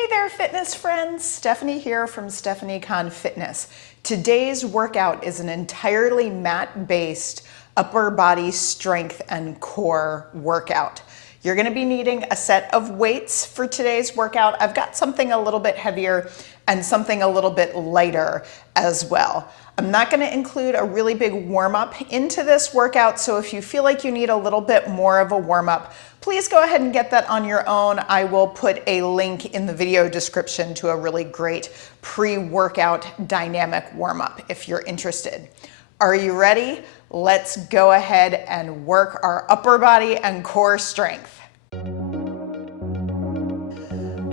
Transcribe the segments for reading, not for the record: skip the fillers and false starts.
Hey there, fitness friends. Stephanie here from Stephanie Kahn Fitness. Today's workout is an entirely mat-based upper body strength and core workout. You're going to be needing a set of weights for today's workout. I've got something a little bit heavier and something a little bit lighter as well. I'm not going to include a really big warm-up into this workout, so if you feel like you need a little bit more of a warm-up, please go ahead and get that on your own. I will put a link in the video description to a really great pre-workout dynamic warm-up if you're interested. Are you ready? Let's go ahead and work our upper body and core strength.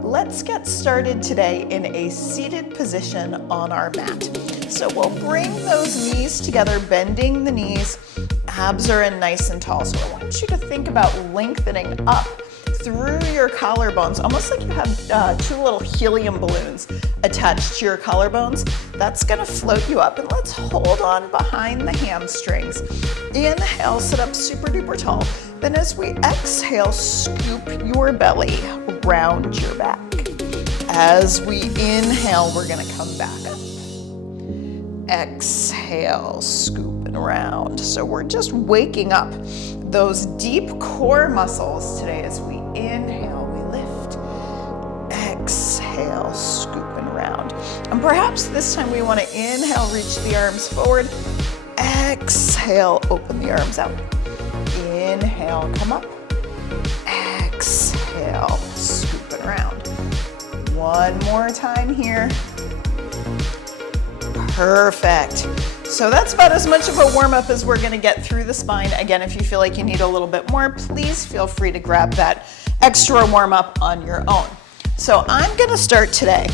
Let's get started today in a seated position on our mat. So we'll bring those knees together, bending the knees. Abs are in nice and tall. So I want you to think about lengthening up through your collarbones, almost like you have two little helium balloons attached to your collarbones. That's gonna float you up, and let's hold on behind the hamstrings. Inhale, sit up super duper tall. Then as we exhale, scoop your belly around your back. As we inhale, we're gonna come back up. Exhale, scoop and around. So we're just waking up those deep core muscles today. As we inhale, we lift. Exhale, scoop and around. And perhaps this time we want to inhale, reach the arms forward. Exhale, open the arms out. Inhale, come up. Exhale, scoop and around. One more time here. Perfect. So that's about as much of a warm-up as we're gonna get through the spine. Again, if you feel like you need a little bit more, please feel free to grab that extra warm-up on your own. So I'm gonna start today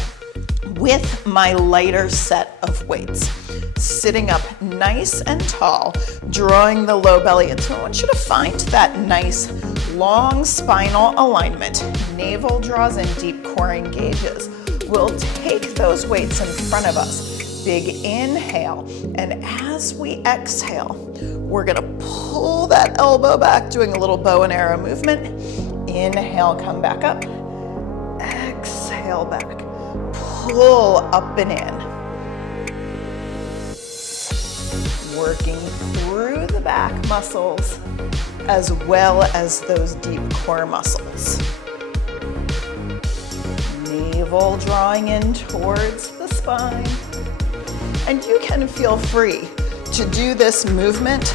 with my lighter set of weights. Sitting up nice and tall, drawing the low belly in. So I want you to find that nice long spinal alignment. Navel draws in, deep core engages. We'll take those weights in front of us. Big inhale, and as we exhale, we're gonna pull that elbow back, doing a little bow and arrow movement. Inhale, come back up. Exhale back. Pull up and in. Working through the back muscles as well as those deep core muscles. Navel drawing in towards the spine. And you can feel free to do this movement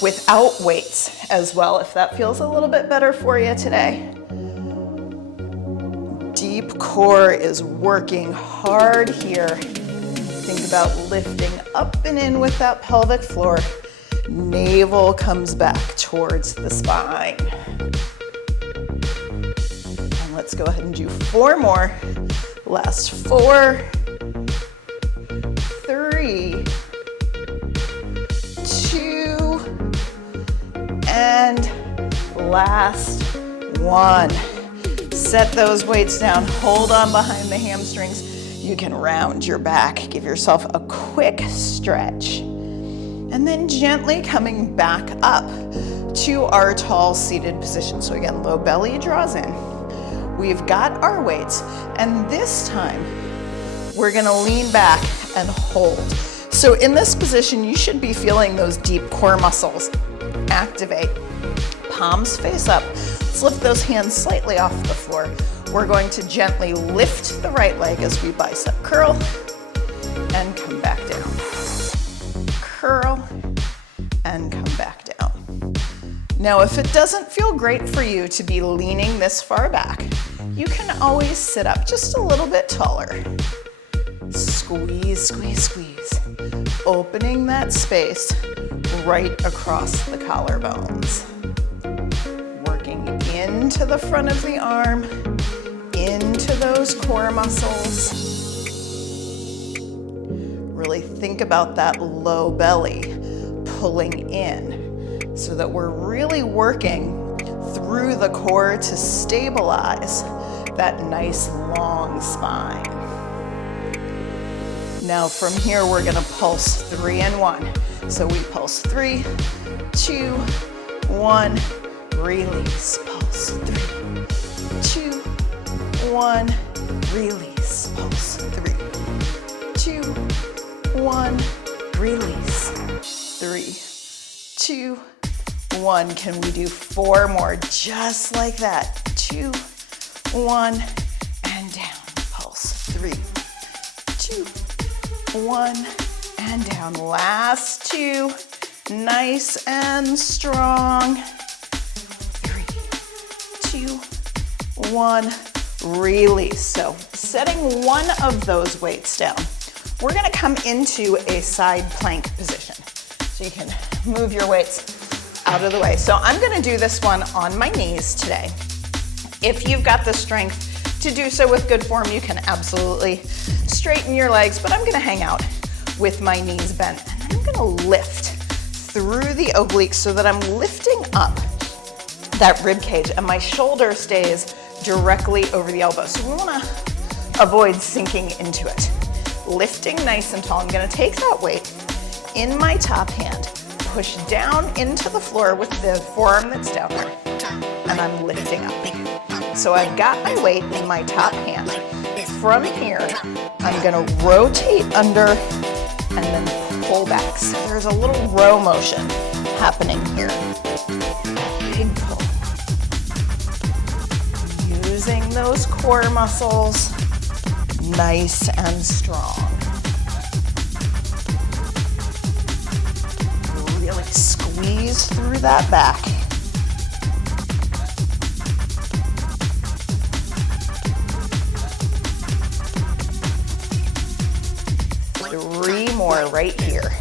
without weights as well, if that feels a little bit better for you today. Deep core is working hard here. Think about lifting up and in with that pelvic floor. Navel comes back towards the spine. And let's go ahead and do 4 more. Last 4, 3, 2, and last 1. Set those weights down, hold on behind the hamstrings. You can round your back, give yourself a quick stretch. And then gently coming back up to our tall seated position. So again, low belly draws in. We've got our weights, and this time we're gonna lean back and hold. So in this position, you should be feeling those deep core muscles activate. Palms face up. Let's lift those hands slightly off the floor. We're going to gently lift the right leg as we bicep curl and come back down. Curl and come back down. Now, if it doesn't feel great for you to be leaning this far back, you can always sit up just a little bit taller. Squeeze, squeeze, squeeze. Opening that space right across the collarbones. Working into the front of the arm, into those core muscles. Really think about that low belly pulling in so that we're really working through the core to stabilize that nice long spine. Now from here, we're gonna pulse 3 and 1. So we pulse 3, 2, 1, release. Pulse 3, 2, 1, release, pulse. 3, 2, 1, release. 3, 2, 1. Can we do 4 more? Just like that. 2, 1, and down. Pulse. 3, 2, 1, and down. Last 2. Nice and strong. 3, 2, 1. Release. So setting one of those weights down, we're gonna come into a side plank position. So you can move your weights out of the way. So I'm gonna do this one on my knees today. If you've got the strength to do so with good form, you can absolutely straighten your legs, but I'm gonna hang out with my knees bent. And then I'm gonna lift through the obliques so that I'm lifting up that rib cage and my shoulder stays directly over the elbow. So we wanna avoid sinking into it. Lifting nice and tall. I'm gonna take that weight in my top hand, push down into the floor with the forearm that's down there, and I'm lifting up. So I've got my weight in my top hand. From here, I'm gonna rotate under and then pull back. So there's a little row motion happening here. Big pull. Using those core muscles, nice and strong. Really squeeze through that back. Three more right here.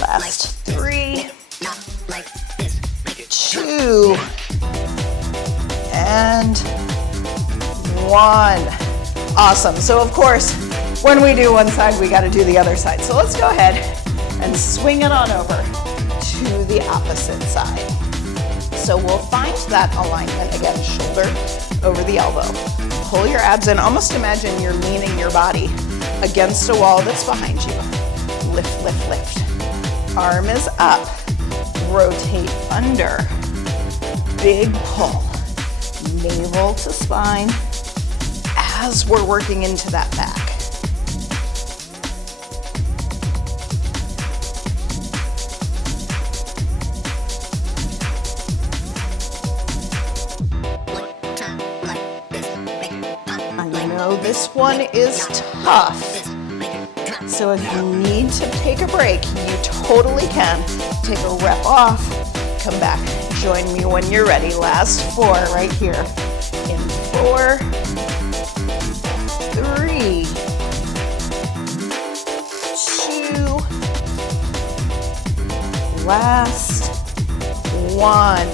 Last 3, 2, and 1. Awesome. So of course, when we do one side, we got to do the other side. So let's go ahead and swing it on over to the opposite side. So we'll find that alignment again, shoulder over the elbow. Pull your abs in. Almost imagine you're leaning your body against a wall that's behind you. Lift, lift, lift. Arm is up. Rotate under. Big pull. Navel to spine as we're working into that back. I know this one is tough, so if you need to take a break, you totally can. Take a rep off, come back. Join me when you're ready. Last 4 right here. In 4, 3, 2, last 1.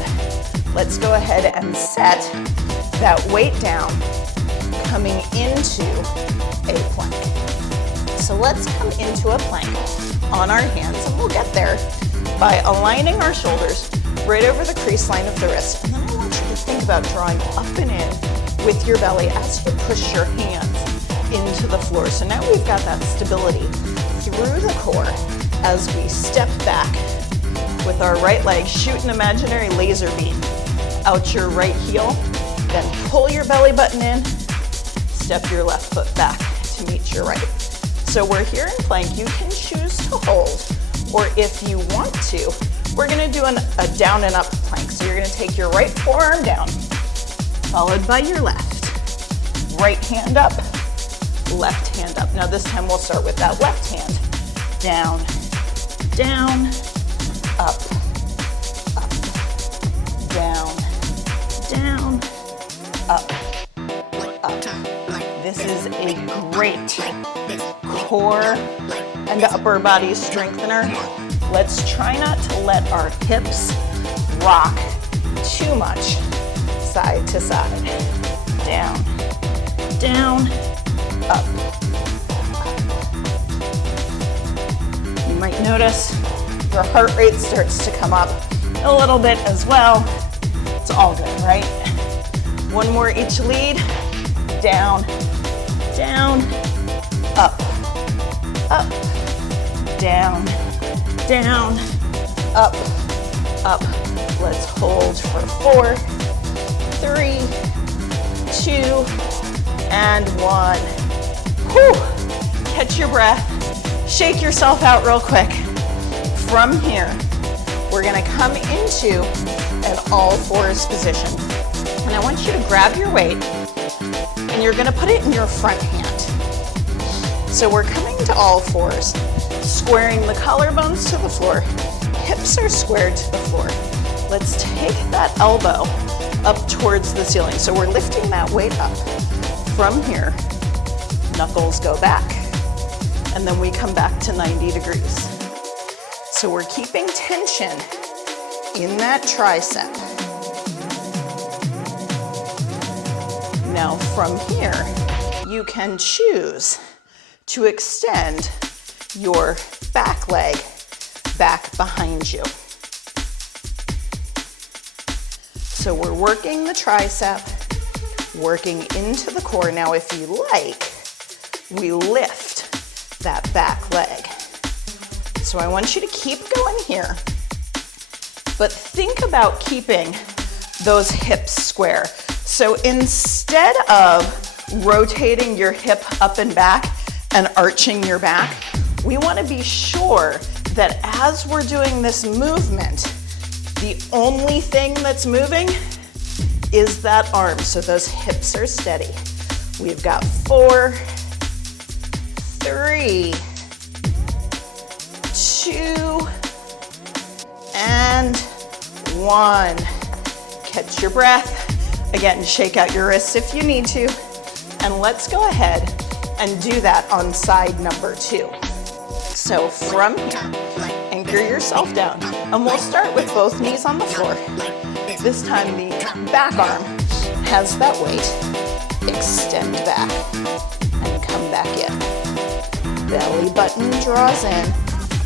Let's go ahead and set that weight down, coming into a plank. So let's come into a plank on our hands, and we'll get there by aligning our shoulders right over the crease line of the wrist. And then I want you to think about drawing up and in with your belly as you push your hands into the floor. So now we've got that stability through the core as we step back with our right leg. Shoot an imaginary laser beam out your right heel, then pull your belly button in, step your left foot back to meet your right. So we're here in plank. You can choose to hold, or if you want to, we're gonna do a down and up plank. So you're gonna take your right forearm down, followed by your left. Right hand up, left hand up. Now this time we'll start with that left hand. Down, down, up, up, down, down, up, up. This is a great core and upper body strengthener. Let's try not to let our hips rock too much side to side. Down, down, up. You might notice your heart rate starts to come up a little bit as well. It's all good, right? One more each lead. Down, down, up, up, down, down, up, up. Let's hold for 4, 3, 2, and 1. Whew. Catch your breath. Shake yourself out real quick. From here, we're gonna come into an all fours position. And I want you to grab your weight and you're gonna put it in your front hand. So we're coming to all fours, squaring the collarbones to the floor. Hips are squared to the floor. Let's take that elbow up towards the ceiling. So we're lifting that weight up. From here, knuckles go back. And then we come back to 90 degrees. So we're keeping tension in that tricep. Now from here, you can choose to extend your back leg back behind you. So we're working the tricep, working into the core. Now if you like, we lift that back leg. So I want you to keep going here, but think about keeping those hips square. So instead of rotating your hip up and back and arching your back, we want to be sure that as we're doing this movement, the only thing that's moving is that arm. So those hips are steady. We've got 4, 3, 2, and 1. Catch your breath. Again, shake out your wrists if you need to. And let's go ahead and do that on side number 2. So from here, anchor yourself down. And we'll start with both knees on the floor. This time the back arm has that weight. Extend back and come back in. Belly button draws in.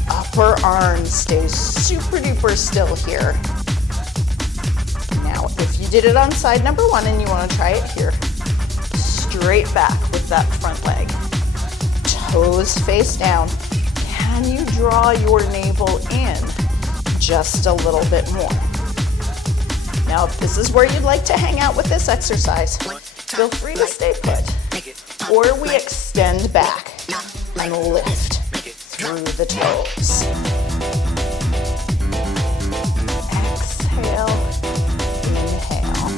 Upper arm stays super duper still here. Now, if you did it on side number 1 and you want to try it here, straight back with that front leg. Toes face down. Can you draw your navel in just a little bit more? Now, if this is where you'd like to hang out with this exercise, feel free to stay put. Or we extend back and lift through the toes. Exhale, inhale.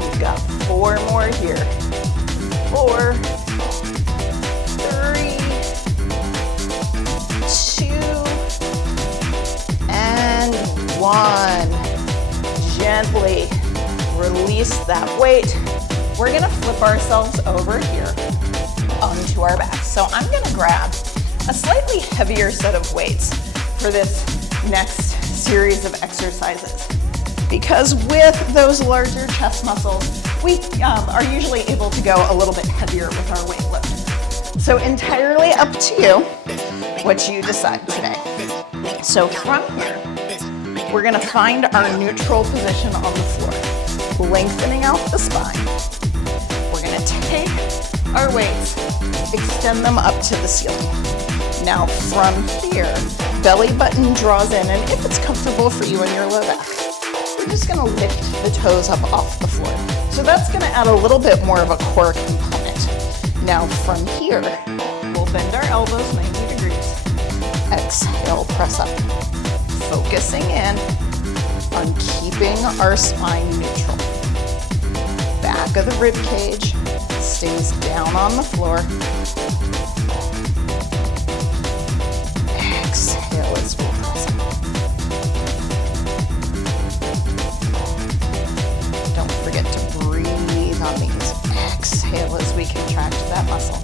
We've got 4 more here. 4, 3, 2, and 1. Gently release that weight. We're gonna flip ourselves over here onto our back. So I'm gonna grab a slightly heavier set of weights for this next series of exercises. Because with those larger chest muscles, we are usually able to go a little bit heavier with our weight load. So entirely up to you what you decide today. So from here, we're gonna find our neutral position on the floor, lengthening out the spine. We're gonna take our weights, extend them up to the ceiling. Now from here, belly button draws in, and if it's comfortable for you in your low back, we're just gonna lift the toes up off the floor. So that's gonna add a little bit more of a core component. Now from here, we'll bend our elbows 90 degrees. Exhale, press up. Focusing in on keeping our spine neutral. Back of the rib cage stays down on the floor. Exhale as we press up. Don't forget to breathe on these. Exhale as we contract that muscle.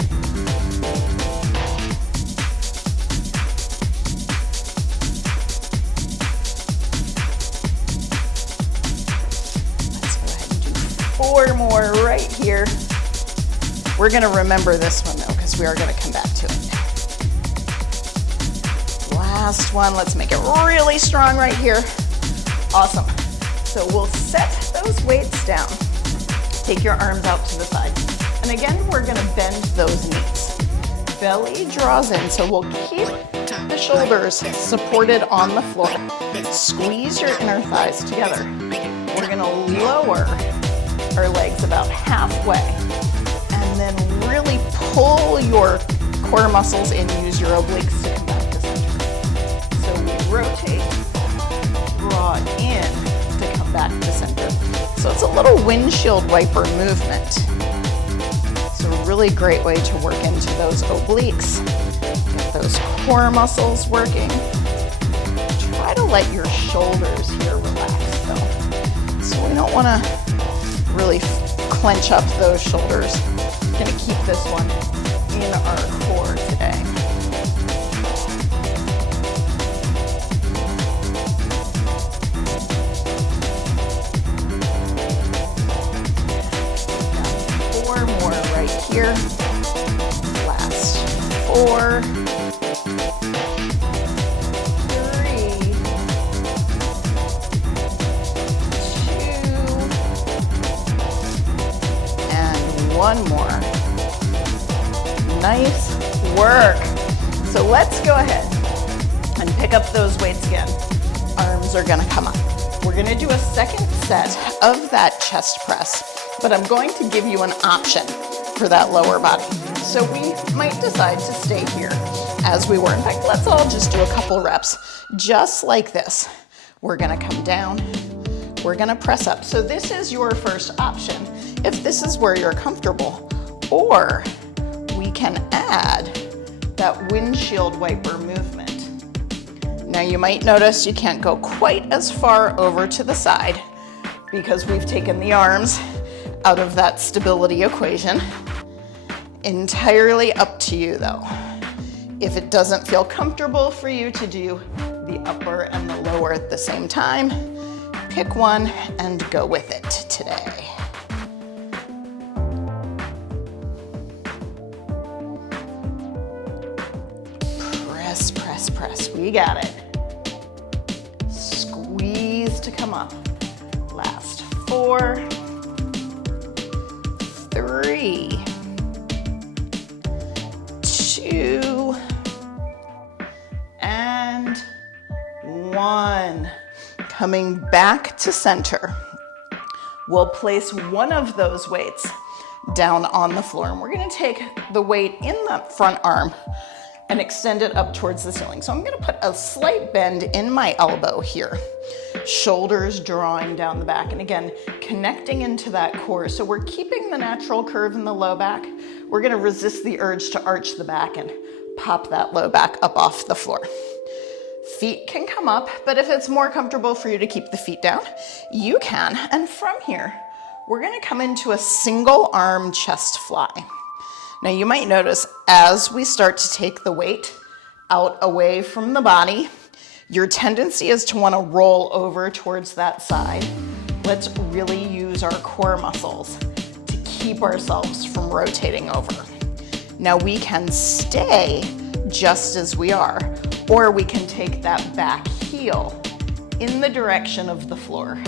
Let's go ahead and do 4 more right here. We're gonna remember this one though, because we are gonna come back to it. Last one, let's make it really strong right here. Awesome. So we'll set those weights down. Take your arms out to the side. And again, we're gonna bend those knees. Belly draws in, so we'll keep the shoulders supported on the floor. Squeeze your inner thighs together. we're gonna lower our legs about halfway and then really pull your core muscles in, use your obliques to come back to center. So we rotate, draw in to come back to center. So it's a little windshield wiper movement. It's a really great way to work into those obliques, get those core muscles working. Try to let your shoulders here relax though. So we don't want to really clench up those shoulders. We're gonna keep this one in our core today. Four more right here. Last 4, 3, 2, and 1 more. Nice work. So let's go ahead and pick up those weights again. Arms are gonna come up. We're gonna do a second set of that chest press, but I'm going to give you an option for that lower body. So we might decide to stay here as we were. In fact, let's all just do a couple reps, just like this. We're gonna come down, we're gonna press up. So this is your first option, if this is where you're comfortable, or we can add that windshield wiper movement. Now you might notice you can't go quite as far over to the side because we've taken the arms out of that stability equation. Entirely up to you though. If it doesn't feel comfortable for you to do the upper and the lower at the same time, pick one and go with it today. Press, press, press. We got it. Squeeze to come up. Last 4, 3, 2, and 1. Coming back to center. We'll place one of those weights down on the floor, and we're gonna take the weight in that front arm and extend it up towards the ceiling. So I'm gonna put a slight bend in my elbow here. Shoulders drawing down the back, and again, connecting into that core. So we're keeping the natural curve in the low back. We're gonna resist the urge to arch the back and pop that low back up off the floor. Feet can come up, but if it's more comfortable for you to keep the feet down, you can. And from here, we're gonna come into a single arm chest fly. Now you might notice as we start to take the weight out away from the body, your tendency is to want to roll over towards that side. Let's really use our core muscles to keep ourselves from rotating over. Now we can stay just as we are, or we can take that back heel in the direction of the floor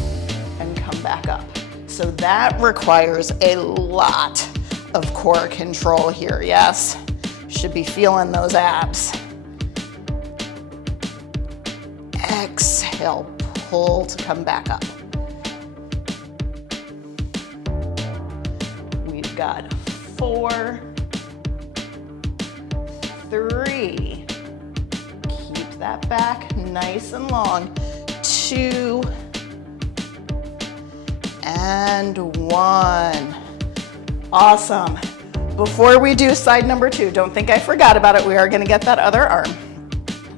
and come back up. So that requires a lot of core control here, yes? Should be feeling those abs. Exhale, pull to come back up. We've got 4, 3, keep that back nice and long, 2, and 1. Awesome. Before we do side number 2, don't think I forgot about it. We are gonna get that other arm.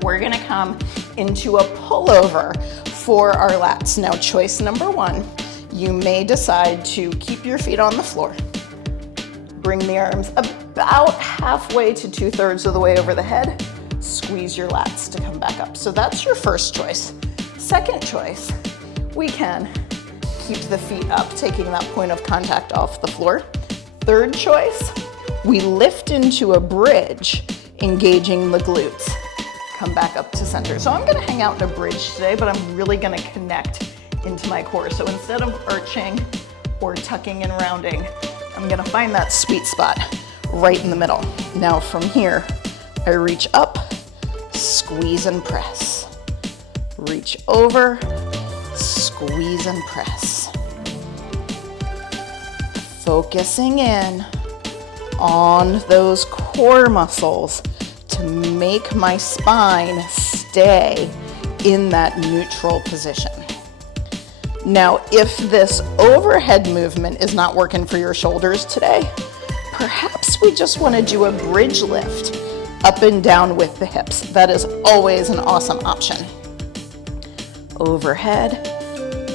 We're gonna come into a pullover for our lats. Now, choice number 1, you may decide to keep your feet on the floor. Bring the arms about halfway to 2/3 of the way over the head. Squeeze your lats to come back up. So that's your first choice. Second choice, we can keep the feet up, taking that point of contact off the floor. Third choice, we lift into a bridge, engaging the glutes. Come back up to center. So I'm gonna hang out in a bridge today, but I'm really gonna connect into my core. So instead of arching or tucking and rounding, I'm gonna find that sweet spot right in the middle. Now from here, I reach up, squeeze and press. Reach over, squeeze and press. Focusing in on those core muscles to make my spine stay in that neutral position. Now, if this overhead movement is not working for your shoulders today, perhaps we just want to do a bridge lift up and down with the hips. That is always an awesome option. Overhead,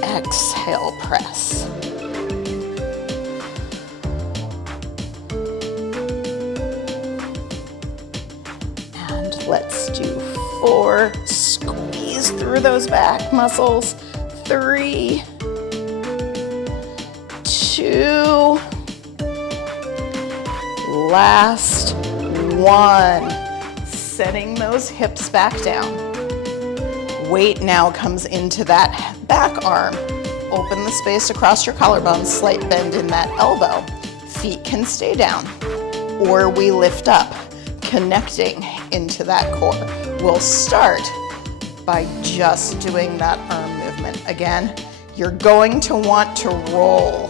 exhale, press. And let's do 4. Squeeze through those back muscles. 3, 2, last 1. Setting those hips back down. Weight now comes into that back arm. Open the space across your collarbone, slight bend in that elbow. Feet can stay down, or we lift up, connecting into that core. We'll start by just doing that arm movement. Again, you're going to want to roll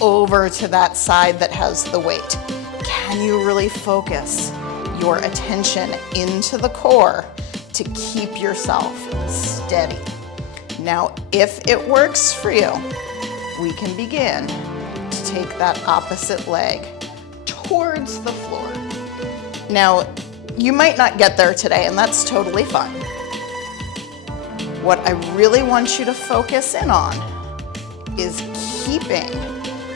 over to that side that has the weight. Can you really focus your attention into the core to keep yourself steady? Now, if it works for you, we can begin to take that opposite leg towards the floor. Now, you might not get there today, and that's totally fine. What I really want you to focus in on is keeping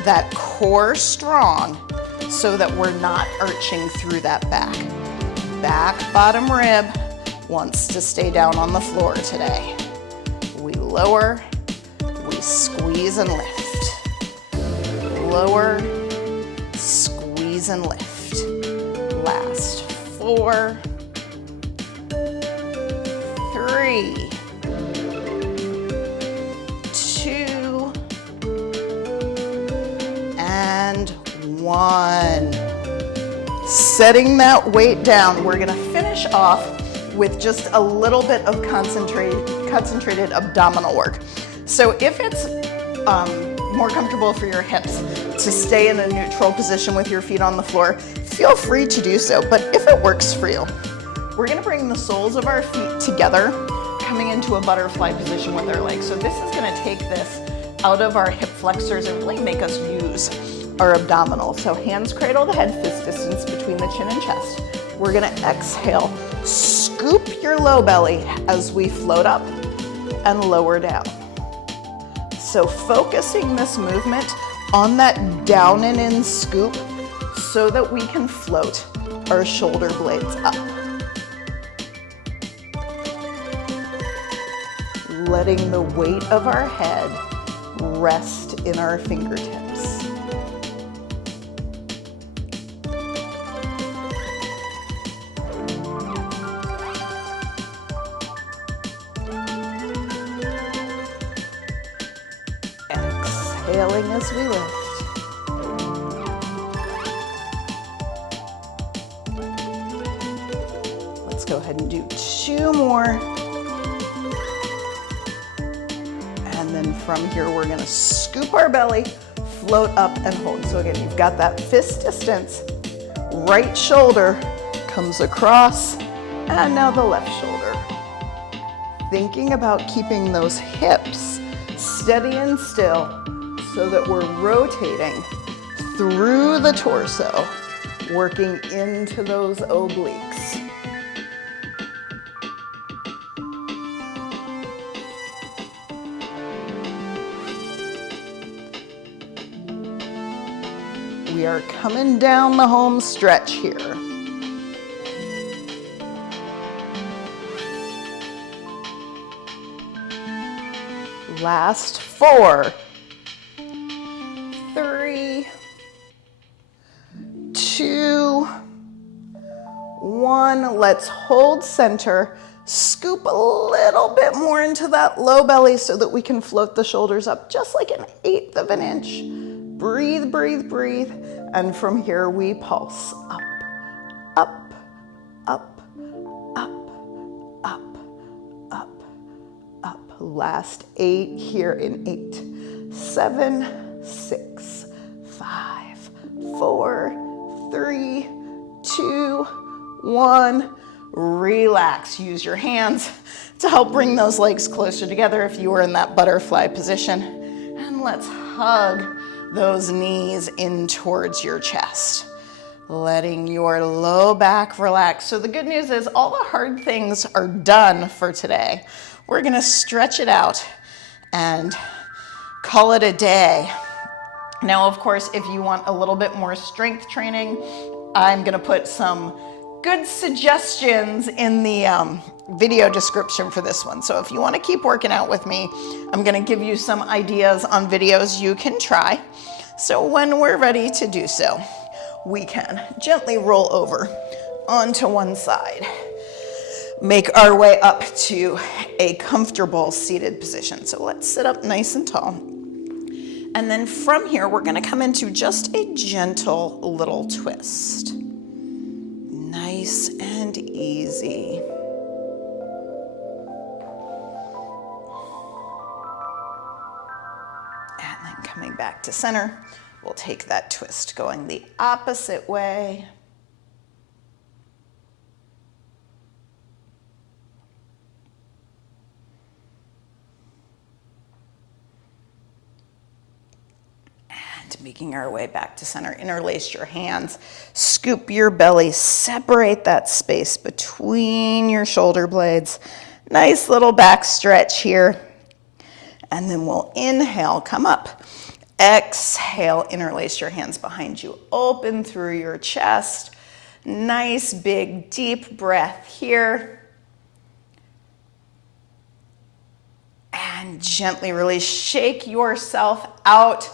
that core strong so that we're not arching through that back. Back bottom rib wants to stay down on the floor today. We lower, we squeeze and lift. Lower, squeeze and lift. Last 4, 3, 2, and 1. Setting that weight down, we're gonna finish off with just a little bit of concentrated abdominal work. So if it's more comfortable for your hips to stay in a neutral position with your feet on the floor, feel free to do so. But if it works for you, we're gonna bring the soles of our feet together, coming into a butterfly position with our legs. So this is gonna take this out of our hip flexors and really make us use our abdominals. So hands cradle the head, fist distance between the chin and chest. We're gonna exhale, scoop your low belly as we float up and lower down. So focusing this movement on that down and in scoop so that we can float our shoulder blades up. Letting the weight of our head rest in our fingertips. Exhaling as we lift. Let's go ahead and do 2 more. And then from here, we're gonna scoop our belly, float up and hold. So again, you've got that fist distance, right shoulder comes across, and now the left shoulder. Thinking about keeping those hips steady and still so that we're rotating through the torso, working into those obliques. We are coming down the home stretch here. Last 4, 3, 2, 1. Let's hold center. Scoop a little bit more into that low belly so that we can float the shoulders up just like 1/8 of an inch. Breathe, breathe, breathe. And from here we pulse up, up, up, up, up, up, up. Last 8 here in 8, 7, 6, 5, 4, 3, 2, 1. Relax. Use your hands to help bring those legs closer together if you were in that butterfly position. And let's hug those knees in towards your chest. Letting your low back relax. So the good news is all the hard things are done for today. We're gonna stretch it out and call it a day. Now, of course, if you want a little bit more strength training, I'm gonna put some good suggestions in the video description for this one. So if you wanna keep working out with me, I'm gonna give you some ideas on videos you can try. So when we're ready to do so, we can gently roll over onto one side. Make our way up to a comfortable seated position. So let's sit up nice and tall. And then from here, we're gonna come into just a gentle little twist. Nice and easy. And then coming back to center. We'll take that twist going the opposite way. And making our way back to center. Interlace your hands, scoop your belly, separate that space between your shoulder blades. Nice little back stretch here. And then we'll inhale, come up. Exhale, interlace your hands behind you, open through your chest. Nice, big, deep breath here. And gently release, shake yourself out.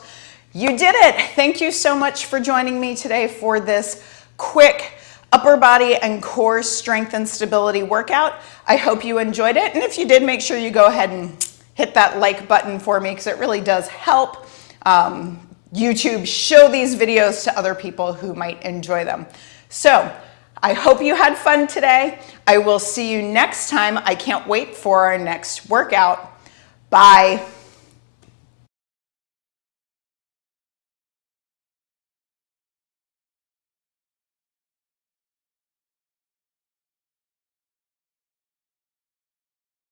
You did it. Thank you so much for joining me today for this quick upper body and core strength and stability workout. I hope you enjoyed it. And if you did, make sure you go ahead and hit that like button for me because it really does help YouTube show these videos to other people who might enjoy them. So I hope you had fun today. I will see you next time. I can't wait for our next workout. Bye.